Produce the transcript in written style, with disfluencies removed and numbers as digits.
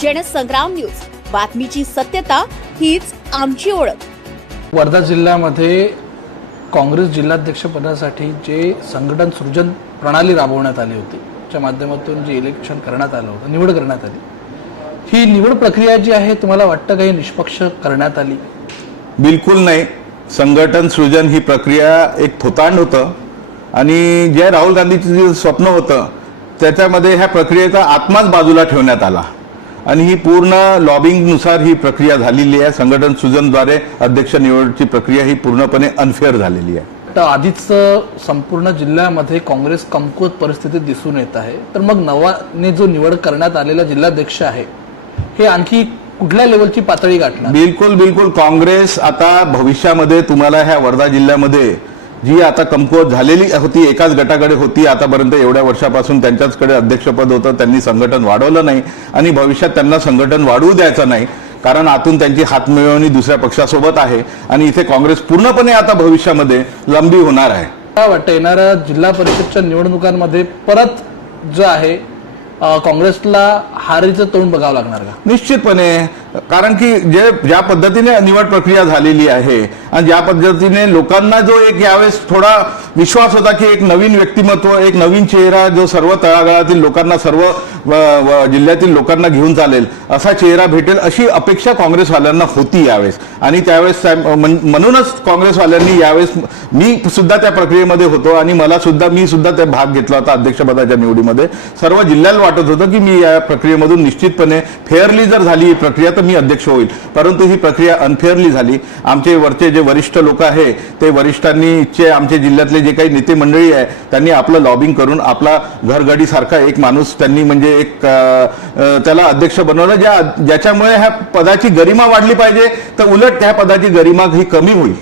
Jansangram news, बातमीची सत्यता हीच आमची ओळख। वर्धा जिल्ह्यामध्ये काँग्रेस जिल्हाध्यक्षपदासाठी जे संघटन सृजन प्रणाली राबवण्यात आली होती, त्या माध्यमातून जे इलेक्शन करण्यात आलं होतं, निवड करण्यात आली, ही निवड प्रक्रिया जी आहे तुम्हाला वाटतं काही निष्पक्ष करण्यात आली? बिलकुल नाही। संघटन सृजन ही प्रक्रिया एक थोतांड होतं आणि जे राहुल गांधीचं जे स्वप्न होतं त्याच्यामध्ये ह्या प्रक्रियेचा आत्माच बाजूला ठेवण्यात आला आणि ही पूर्ण लॉबिंगनुसार ही प्रक्रिया झालेली आहे। संघटन सृजनद्वारे अध्यक्ष निवडची प्रक्रिया ही पूर्णपणे अनफेअर झालेली आहे। तर आधीच संपूर्ण जिल्ह्यामध्ये काँग्रेस कमकुवत परिस्थितीत दिसून येत आहे, तर मग नवाने जो निवड करण्यात आलेला जिल्हाध्यक्ष आहे हे आणखी कुठल्या लेवलची पातळी गाठणार? बिलकुल काँग्रेस आता भविष्यामध्ये तुम्हाला ह्या वर्धा जिल्ह्यामध्ये जी आता कमकुवत झालेली होती, एकाच गटाकडे होती आतापर्यंत, एवढ्या वर्षापासून त्यांच्याचकडे अध्यक्षपद होतं, त्यांनी संघटन वाढवलं नाही आणि भविष्यात त्यांना संघटन वाढवू द्यायचं नाही, कारण आतून त्यांची हातमिळवणी दुसऱ्या पक्षासोबत आहे आणि इथे काँग्रेस पूर्णपणे आता भविष्यामध्ये लंबी होणार आहे। काय वाटतं येणाऱ्या जिल्हा परिषदच्या निवडणुकांमध्ये परत जो आहे काँग्रेसला हारीचं तोंड बघावं लागणार का? निश्चितपणे, कारण की ज्या पद्धतीने निवड प्रक्रिया झालेली आहे आणि ज्या पद्धतीने लोकांना जो एक यावेळेस थोडा विश्वास होता की एक नवीन व्यक्तिमत्व, एक नवीन चेहरा जो सर्व तळागाळातील लोकांना, सर्व जिल्ह्यातील लोकांना घेऊन चालेल असा चेहरा भेटेल अशी अपेक्षा काँग्रेसवाल्यांना होती यावेळेस आणि त्यावेळेस म्हणूनच काँग्रेसवाल्यांनी यावेळेस, मी सुद्धा त्या प्रक्रियेमध्ये होतो आणि मी सुद्धा त्या भाग घेतला होता अध्यक्षपदाच्या निवडीमध्ये। सर्व जिल्ह्याला वाटत होतं की मी या प्रक्रियेमधून निश्चितपने फेअरली जर झाली ही प्रक्रिया तर मी अध्यक्ष होईल, परंतु ही प्रक्रिया अनफेअरली झाली। आमचे वरचे जे वरिष्ठ लोक आहे ते वरिष्ठांनी आमच्या जिल्ह्यातले जे काही नेते मंडळी आहे त्यांनी आपलं लॉबिंग करून आपला घरगाडी सारखा एक माणूस त्यांनी म्हणजे एक त्याला अध्यक्ष बनवलं, ज्याच्यामुळे ह्या पदाची गरिमा वाढली पाहिजे, तर उलट त्या पदाची गरिमा ही कमी होईल।